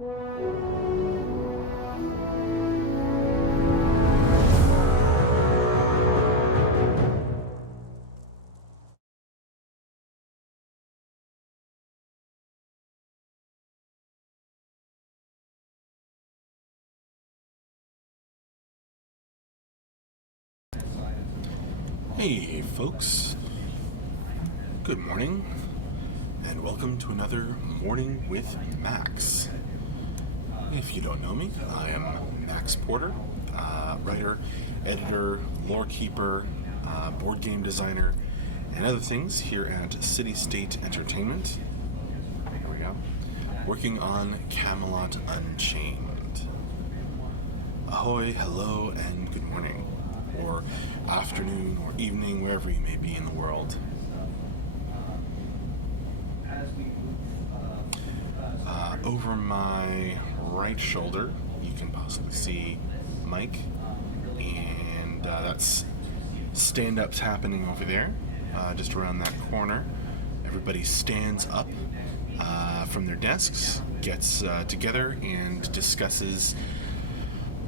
Hey folks, good morning, and welcome to another Morning with Max. If you don't know me, I am Max Porter, writer, editor, lore keeper, board game designer, and other things here at City State Entertainment. Here we go. Working on Camelot Unchained. Ahoy, hello, and good morning. Or afternoon or evening, wherever you may be in the world. Over my right shoulder, you can possibly see Mike, and that's stand-ups happening over there, just around that corner. Everybody stands up from their desks, gets together, and discusses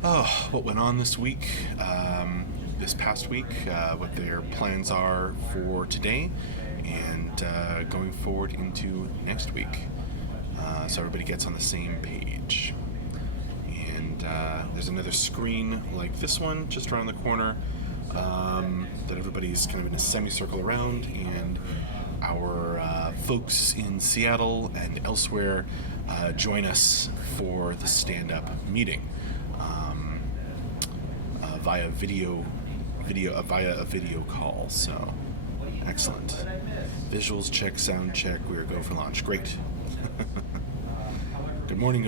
what went on this week, this past week, what their plans are for today, and going forward into next week. So everybody gets on the same page. And there's another screen like this one just around the corner that everybody's kind of in a semicircle around, and our folks in Seattle and elsewhere join us for the stand-up meeting via a video call. So excellent. Visuals check, sound check, we are go for launch. Great. Good morning.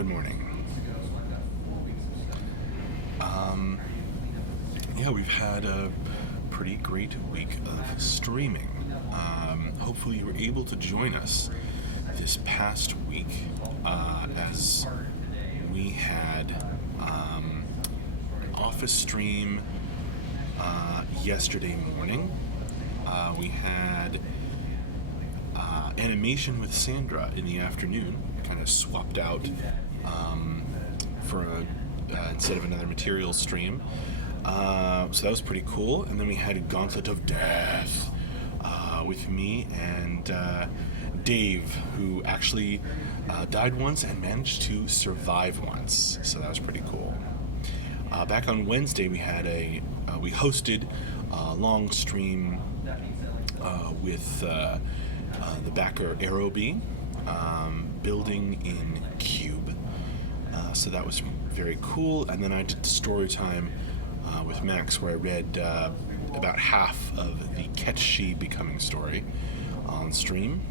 Yeah, we've had a pretty great week of streaming. Hopefully you were able to join us this past week as we had an office stream yesterday morning. We had animation with Sandra in the afternoon, kind of swapped out for instead of another materials stream. So that was pretty cool. And then we had a Gauntlet of Death with me and Dave, who actually died once and managed to survive once. So that was pretty cool. Back on Wednesday, we hosted a long stream with the backer Aerobee, building in Cube. So that was very cool. And then I did story time with Max, where I read about half of the Catch She Becoming story on stream.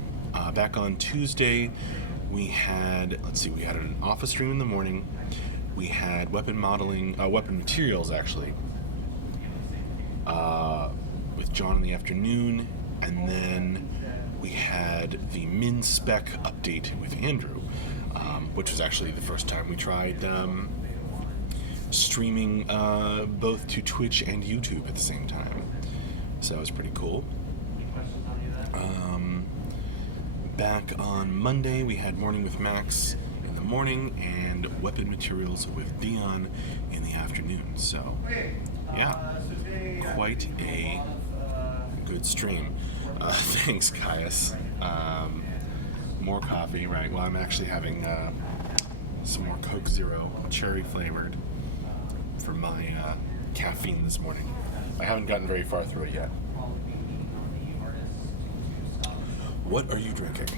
Back on Tuesday, we had an office stream in the morning. We had weapon materials actually, with John in the afternoon, and then we had the min spec update with Andrew, which was actually the first time we tried streaming both to Twitch and YouTube at the same time. So that was pretty cool. Back on Monday, we had Morning with Max in the morning and weapon materials with Dion in the afternoon. So, yeah, quite a good stream. Thanks, Caius. More coffee, right? Well, I'm actually having some more Coke Zero, cherry flavored, for my caffeine this morning. I haven't gotten very far through it yet. What are you drinking?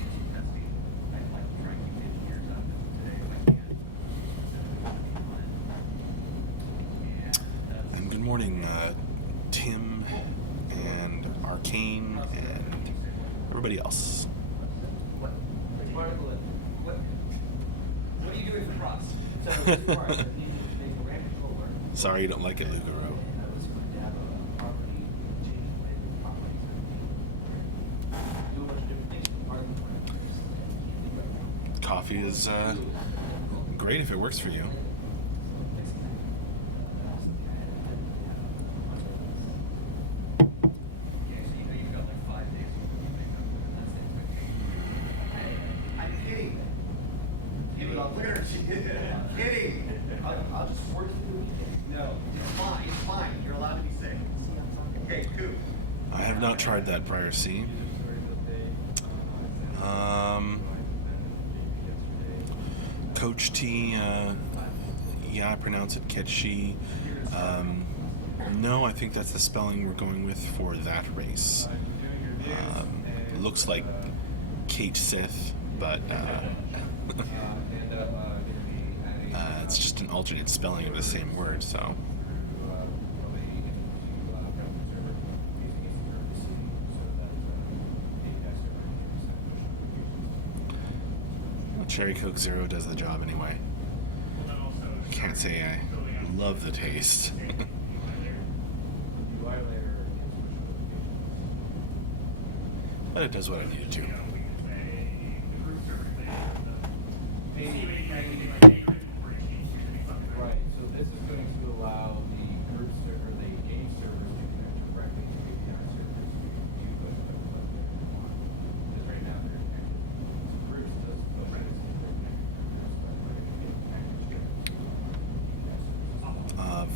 And good morning, Tim and Arcane and everybody else. What are you doing for props? Sorry you don't like it, Lugaro. Coffee is great if it works for you. I'm kidding. Look at her. I've not tried that prior C. Coach T, yeah, I pronounce it Ketchi. No, I think that's the spelling we're going with for that race. It looks like Kate Sith, but it's just an alternate spelling of the same word, so. Cherry Coke Zero does the job anyway. Can't say I love the taste. But it does what I need it to. Right, so this is going to allow the group server, the game servers to connect directly to the API servers to view what they want. Because right now they're connected to groups, those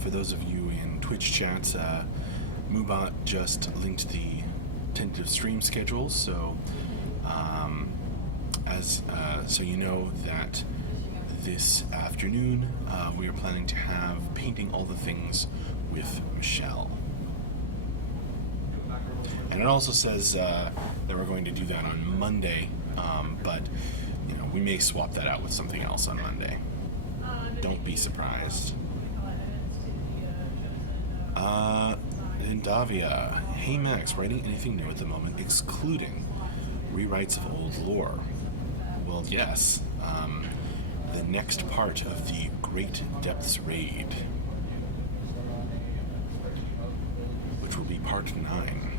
For those of you in Twitch chats, Mubot just linked the tentative stream schedule, so so you know that this afternoon we are planning to have Painting All the Things with Michelle. And it also says that we're going to do that on Monday, but you know, we may swap that out with something else on Monday. Don't be surprised. Indavia, hey Max, writing anything new at the moment, excluding rewrites of old lore? Well, yes. The next part of the Great Depths Raid, which will be part 9.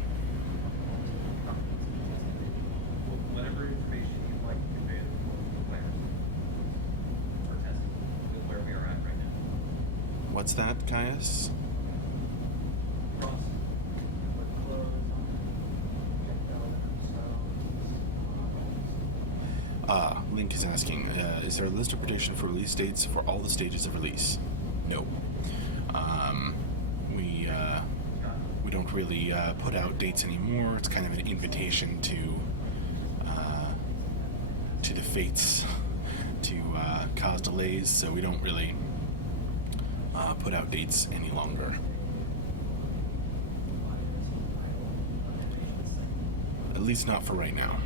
whatever information you'd like to convey to the players for testing with where we are at right now. What's that, Caius? Link is asking, is there a list of prediction for release dates for all the stages of release? No. We don't really put out dates anymore. It's kind of an invitation to the fates to cause delays, so we don't really put out dates any longer. At least not for right now.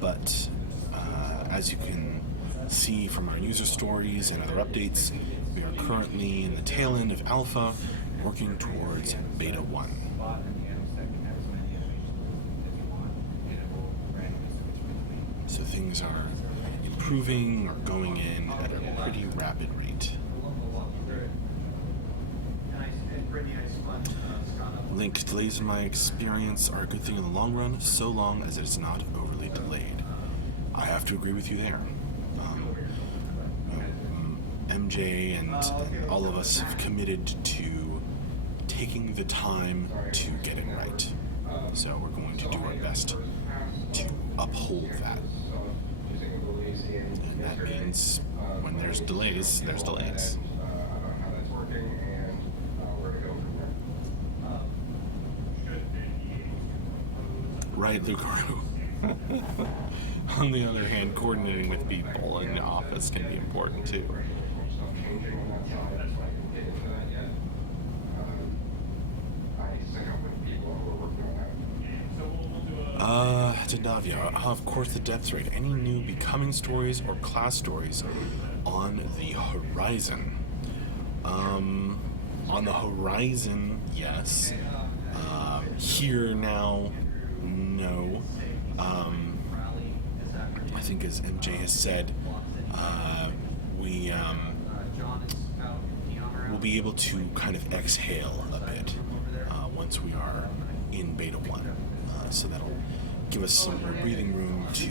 But as you can see from our user stories and other updates, we are currently in the tail end of Alpha, working towards Beta 1. So things are improving or going in at a pretty rapid rate. Link, delays in my experience are a good thing in the long run, so long as it is not overly delayed. I have to agree with you there. MJ and all of us have committed to taking the time to get it right. So we're going to do our best to uphold that. And that means when there's delays, there's delays. Right, Lucaru. On the other hand, coordinating with people in the office can be important too. Tendavia, of course, the Depths Raid. Any new Becoming stories or class stories on the horizon? On the horizon, yes. Here now, no. I think as MJ has said, we'll be able to kind of exhale a bit once we are in Beta 1. So that'll give us some more breathing room to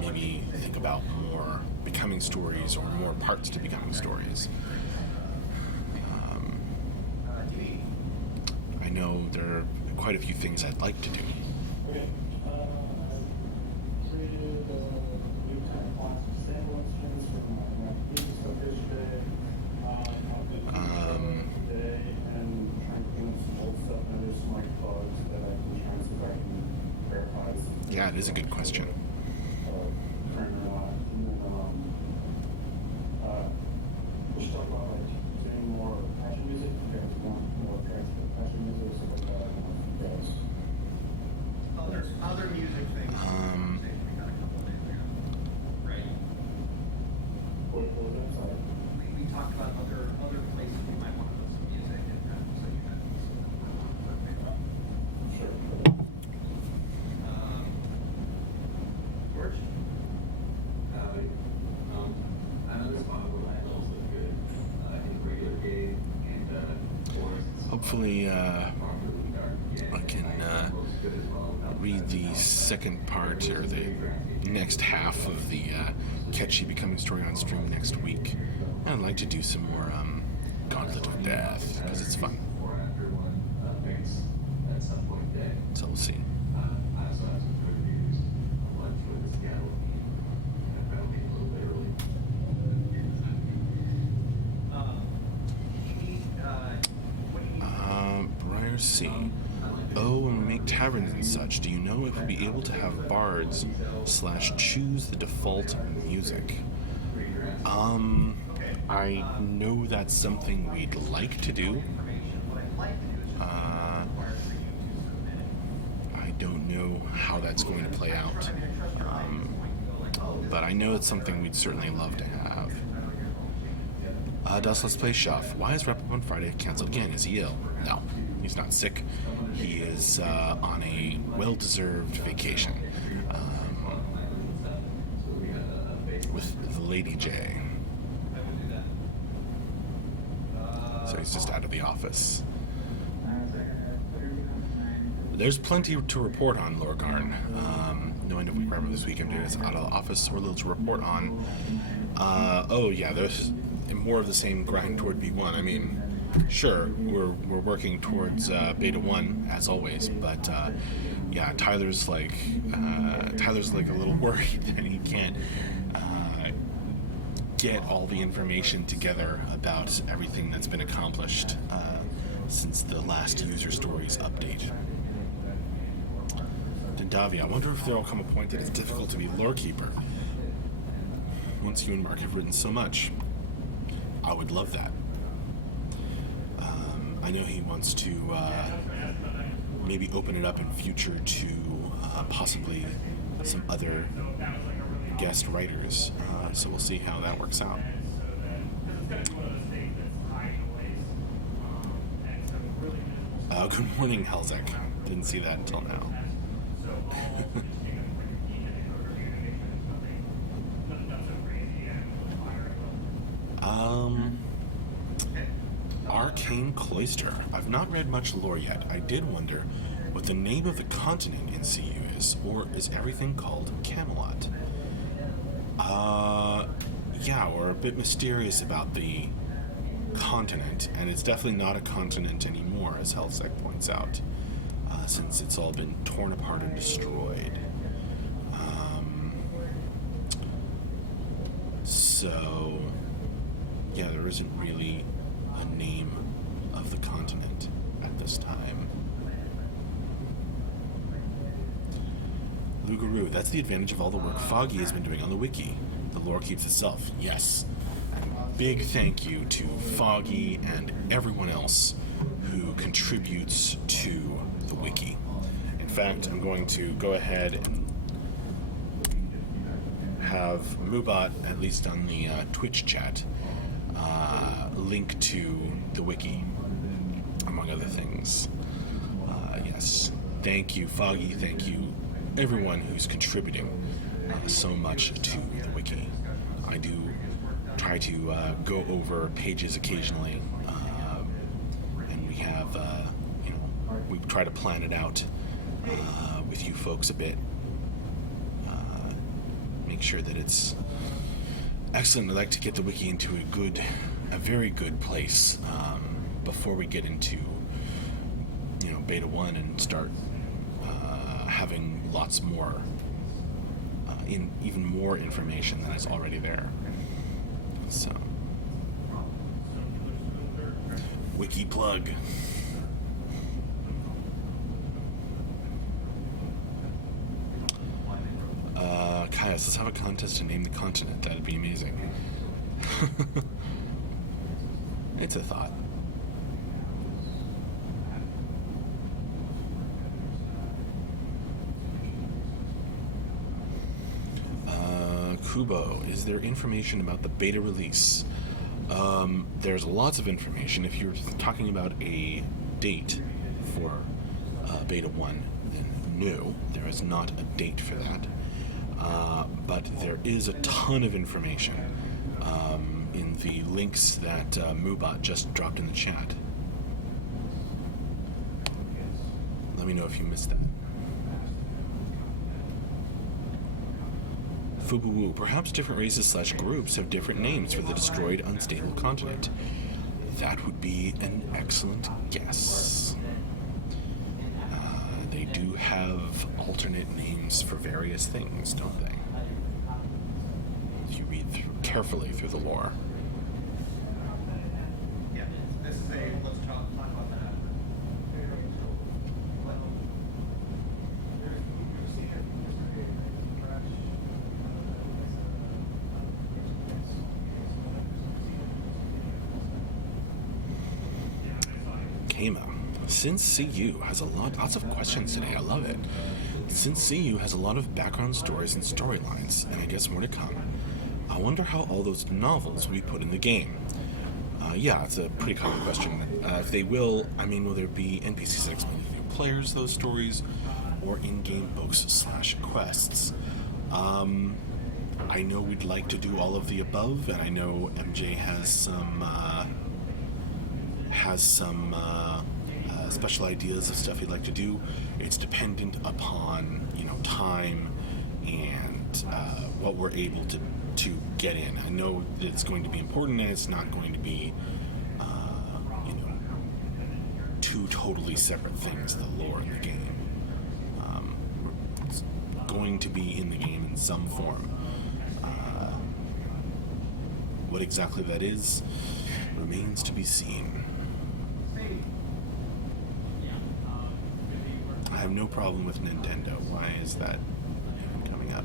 maybe think about more Becoming stories or more parts to Becoming stories. I know there are quite a few things I'd like to do. Yeah, it is a good question. We should talk about like doing more passion music. You guys want more passion music, so like guys. Other music things. We got a couple of days ago. Right. What was that? Sorry. We talked about other places we might want to put some music and so you had Sure. George? I know this one will also good in regular game and Hopefully, I can read the second part or the next half of the Catchy Becoming Story on stream next week. I'd like to do some more Gauntlet of Death because it's fun. at some point today. So we'll see. I also have some quick reviews on lunch with the Seattle team. And I found it a little bit early. Briar C. Oh, when we make taverns and such, do you know if we'll be able to have bards / choose the default music? I know that's something we'd like to do. I don't know how that's going to play out. But I know it's something we'd certainly love to have. Does Let's Play Shuff. Why is Rep Up on Friday canceled again? Is he ill? No, he's not sick. He is on a well-deserved vacation with the Lady J. So he's just out of the office. There's plenty to report on, Lorgarn. No end of week wrap-up this week. I'm doing this out of the office. Or little to report on. Oh yeah, there's more of the same grind toward B1. I mean, sure, we're working towards Beta 1 as always, but yeah, Tyler's like a little worried that he can't get all the information together about everything that's been accomplished since the last user stories update. Davi, I wonder if there'll come a point that it's difficult to be lore keeper. Once you and Mark have written so much, I would love that. I know he wants to maybe open it up in future to possibly some other guest writers. So we'll see how that works out. Good morning, Helzek. Didn't see that until now. Arcane Cloister. I've not read much lore yet. I did wonder what the name of the continent in CU is, or is everything called Camelot? Yeah, we're a bit mysterious about the continent, and it's definitely not a continent anymore, as Helsek points out, since it's all been torn apart and destroyed. So, yeah, there isn't really a name of the continent at this time. Lugaroo, that's the advantage of all the work Foggy has been doing on the wiki. The lore keeps itself. Yes. Big thank you to Foggy and everyone else who contributes to the wiki. In fact, I'm going to go ahead and have Mubot, at least on the Twitch chat, link to the wiki, among other things. Yes. Thank you, Foggy. Thank you, everyone who's contributing so much to the wiki. I do try to go over pages occasionally, and we have, we try to plan it out with you folks a bit. Make sure that it's excellent. I'd like to get the wiki into a very good place before we get into, Beta 1 and start having lots more, even more information than is already there. So, wiki plug. let's have a contest to name the continent. That'd be amazing. It's a thought. Kubo, is there information about the beta release? There's lots of information. If you're talking about a date for beta 1, then no, there is not a date for that. But there is a ton of information in the links that Moobot just dropped in the chat. Let me know if you missed that. Fubuwu, perhaps different races / groups have different names for the destroyed, unstable continent. That would be an excellent guess. They do have alternate names for various things, don't they? If you read carefully through the lore. Yeah, this is let's talk about that. Kama, since CU has lots of questions today, I love it. Since CU has a lot of background stories and storylines, and I guess more to come, I wonder how all those novels will be put in the game. Yeah, it's a pretty common question. If they will, will there be NPCs that explain to new players those stories, or in-game books / quests? I know we'd like to do all of the above, and I know MJ has some special ideas of stuff he'd like to do. It's dependent upon time and what we're able to get in. I know that it's going to be important, and it's not going to be two totally separate things, the lore and the game. It's going to be in the game in some form. What exactly that is remains to be seen. I have no problem with Nintendo. Why is that even coming up?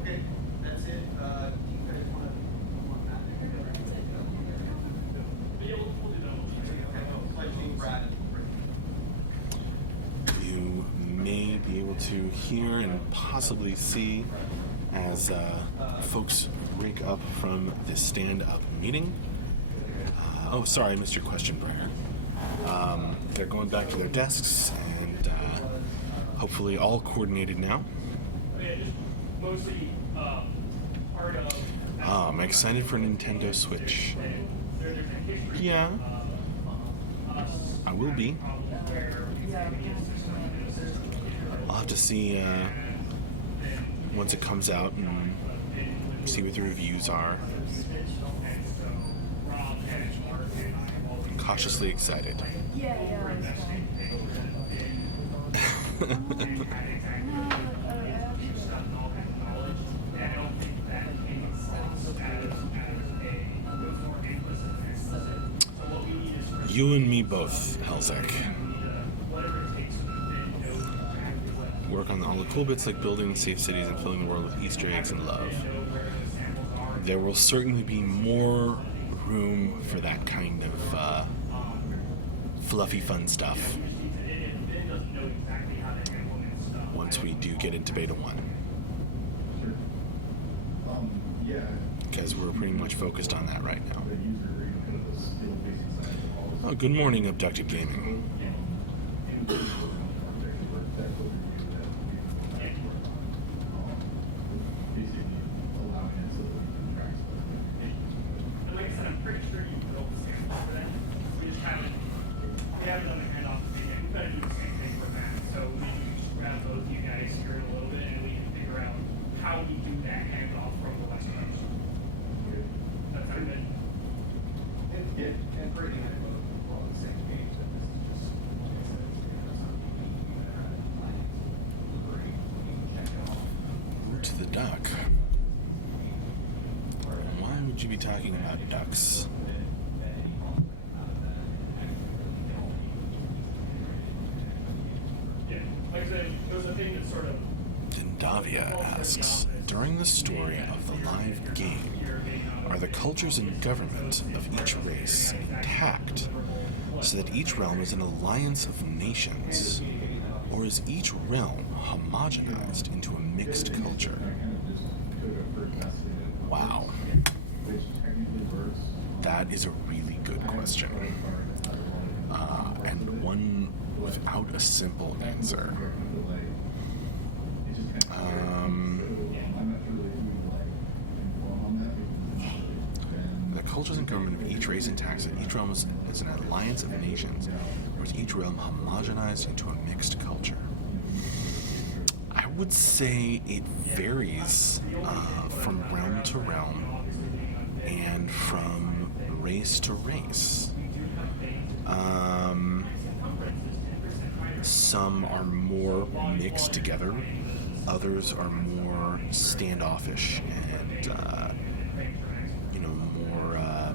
Okay, that's it. Do you guys want to? You may be able to hear and possibly see as folks break up from the stand-up meeting. Oh, sorry, I missed your question, Briar. They're going back to their desks and hopefully all coordinated now. I'm excited for Nintendo Switch. Yeah, I will be. I'll have to see once it comes out and see what the reviews are. I'm cautiously excited. You and me both, Helzek. Work on all the cool bits like building safe cities and filling the world with Easter eggs and love. There will certainly be more room for that kind of fluffy fun stuff once we do get into Beta 1. Because we're pretty much focused on that right now. Oh, good morning, Abducted Gaming. To the dock. be talking about ducks. Yeah, like I said, it was a thing that sort of. Dindavia asks, during the story of the live game, are the cultures and government of each race intact, so that each realm is an alliance of nations? Or is each realm homogenized into a mixed culture? Wow. That is a really good question. And one without a simple answer. The cultures and government of each race intact, so each realm is an alliance of nations, or is each realm homogenized into a mixed culture? I would say it varies from realm to realm and from race to race. Some are more mixed together, others are more standoffish and more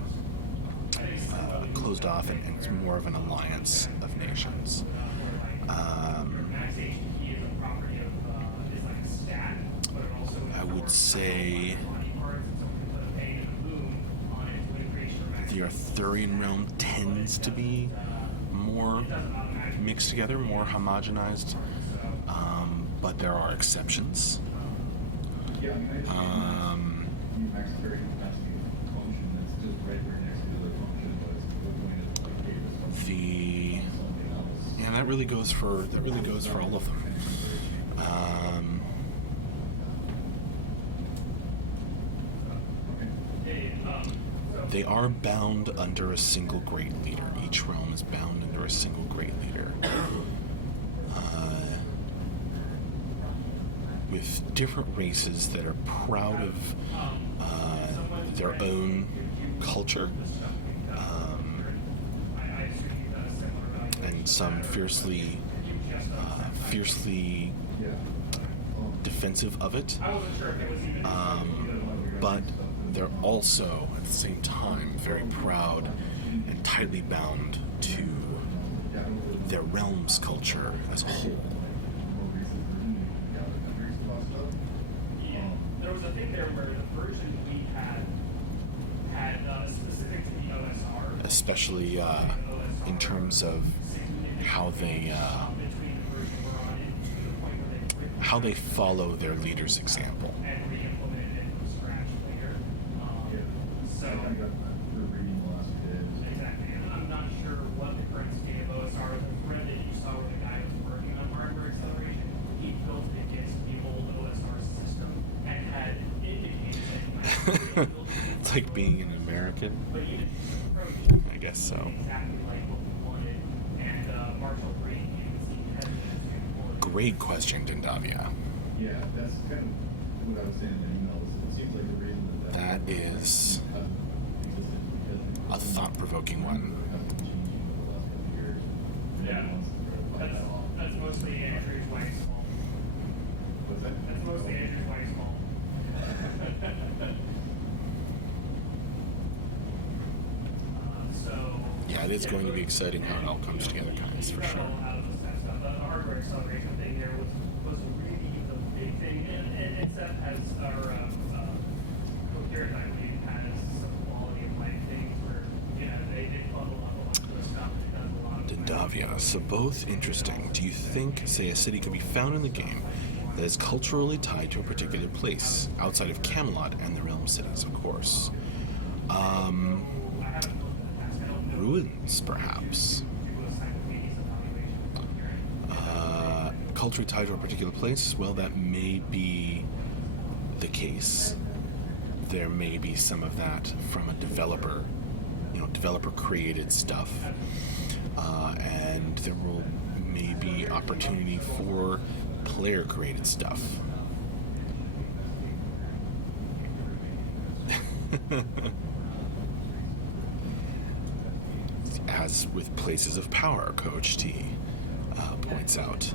closed off, and it's more of an alliance of nations. I would say the Arthurian realm tends to be more mixed together, more homogenized, but there are exceptions. That really goes for all of them. They are bound under a single great leader. Each realm is bound under a single great leader. With different races that are proud of their own culture, and some fiercely defensive of it, but they're also at the same time very proud and tightly bound to their realm's culture as a whole. There was a thing there where the version we had specific to the OSR, especially in terms of how they follow their leader's example. and re-implemented it from scratch later. So exactly, and I'm not sure what the current state of OSR is. The thread that you saw where the guy was working on hardware acceleration, he built it against the old OSR system and had indicated that It's like being an American. but you didn't approach I guess so. exactly like what we wanted, and Marshall Green came and seen heavily. Great question, Dindavia. Yeah, that's kind of what I was saying in the email. It seems like the reason That is a thought-provoking one. Yeah, that's mostly Andrew's wife's fault. What's that? That's mostly Andrew's wife's fault. So. Yeah, it is going to be exciting how it all comes together, guys, for sure. The hardware acceleration thing there was really the big thing, and Incept has, or Coherent, I believe, has some quality of life things where, they bundle up a lot of the stuff and it does a lot of Dindavia, so both interesting. Do you think, say, a city could be found in the game that is culturally tied to a particular place, outside of Camelot and the Realm cities, of course? Ruins, perhaps. Culturally tied to a particular place, well, that may be the case. There may be some of that from a developer, developer created stuff, and there will may be opportunity for player created stuff. As with places of power, Coach T points out.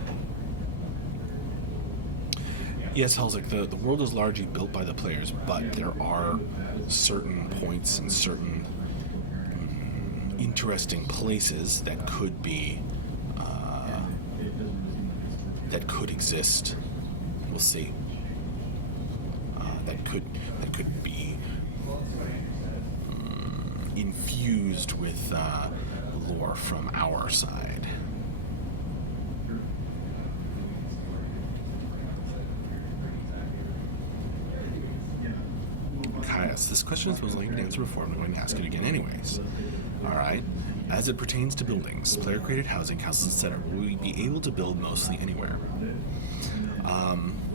Yes, Halsik, the world is largely built by the players, but there are certain points and certain interesting places that could be that could exist. We'll see. That could be infused with lore from our side. Caius, this question is most likely to answer before. I'm going to ask it again anyways. Alright. As it pertains to buildings, player-created housing, castles, etc., will we be able to build mostly anywhere?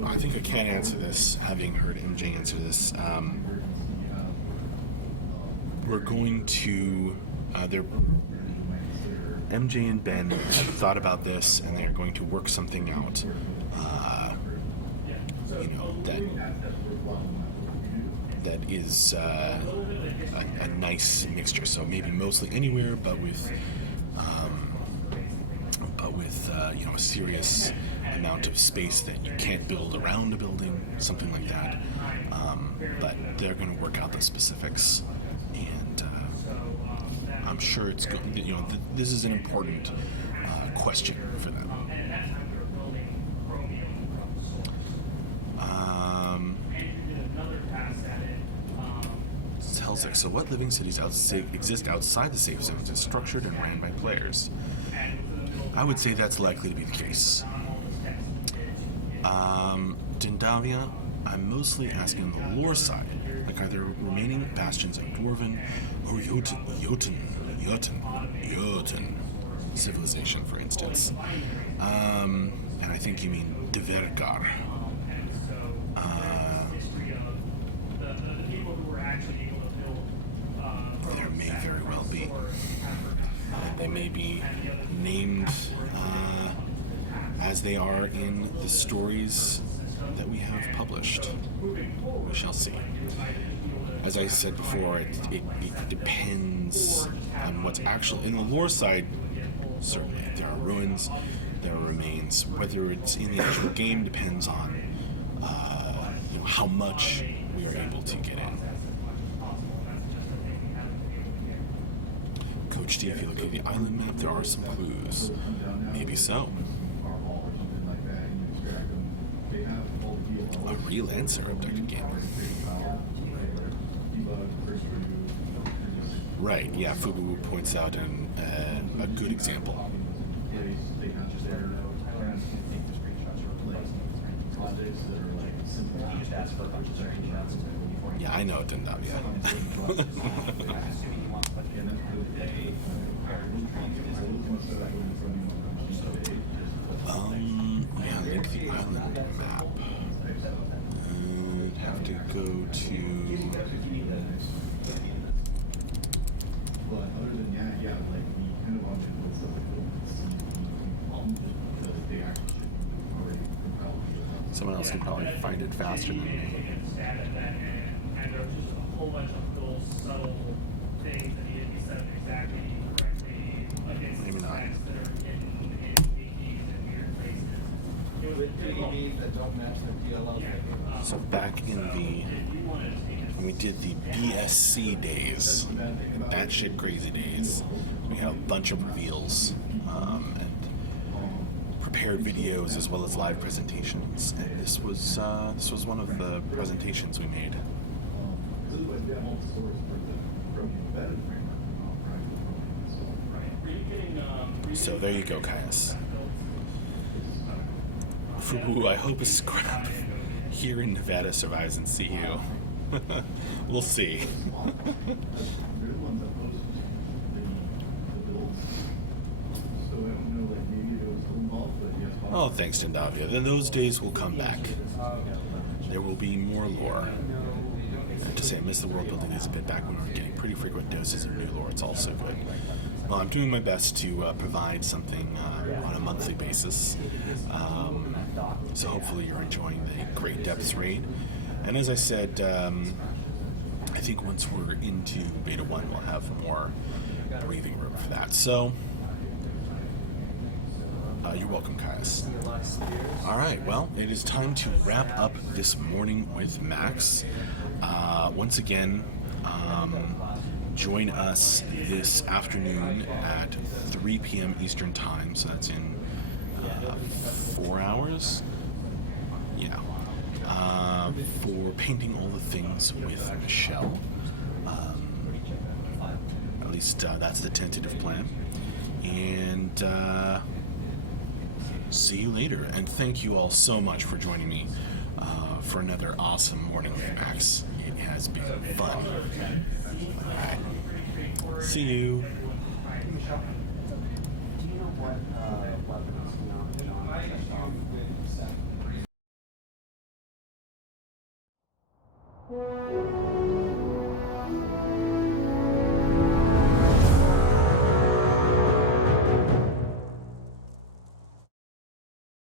I think I can answer this, having heard MJ answer this. We're going to... MJ and Ben have thought about this, and they're going to work something out. That is a nice mixture. So maybe mostly anywhere, but with a serious amount of space that you can't build around a building, something like that. But they're going to work out the specifics, and I'm sure it's good. This is an important question for them. Telsic, so what living cities exist outside the safe zones and structured and ran by players? I would say that's likely to be the case. Dindavia, I'm mostly asking on the lore side, like are there remaining bastions of Dwarven or Jotun civilization, for instance. And I think you mean Dvergar. There may very well be. They may be named as they are in the stories that we have published. We shall see. As I said before, it depends on what's actually in the lore side. Certainly, there are ruins, there are remains. Whether it's in the actual game depends on how much we are able to get in. Coach D, if you look at the island map, there are some clues. Maybe so. A relancer abducted gamer. Right, yeah, Fubu points out a good example. Yeah, I know it didn't know yet. Yeah, link the island map. Have to go to... Someone else can probably find it faster than me. Whole bunch of little subtle things that need to be set up exactly correctly against Maybe not. specs that are hidden in APs and weird places. It was APs that don't match the DLL. So back in when we did the BSC days, batshit crazy days, we had a bunch of reveals and prepared videos as well as live presentations. And this was one of the presentations we made. So there you go, Caius. Fubu, I hope a scrap here in Nevada survives and see you. We'll see. Oh, thanks, Dindavia. Then those days will come back. There will be more lore. To say I miss the world building days a bit back when we were getting pretty frequent doses of new lore. It's also good. Well, I'm doing my best to provide something on a monthly basis. So hopefully you're enjoying the Great Depths raid. And as I said, I think once we're into Beta 1, we'll have more breathing room for that. So, you're welcome, Caius. All right, well, it is time to wrap up this morning with Max. Once again, Join us this afternoon at 3 p.m. Eastern Time, so that's in 4 hours. Yeah. For painting all the things with Michelle. At least that's the tentative plan. And see you later. And thank you all so much for joining me for another awesome morning with Max. It has been fun. All right. See you. Do you know what weapons John touched on?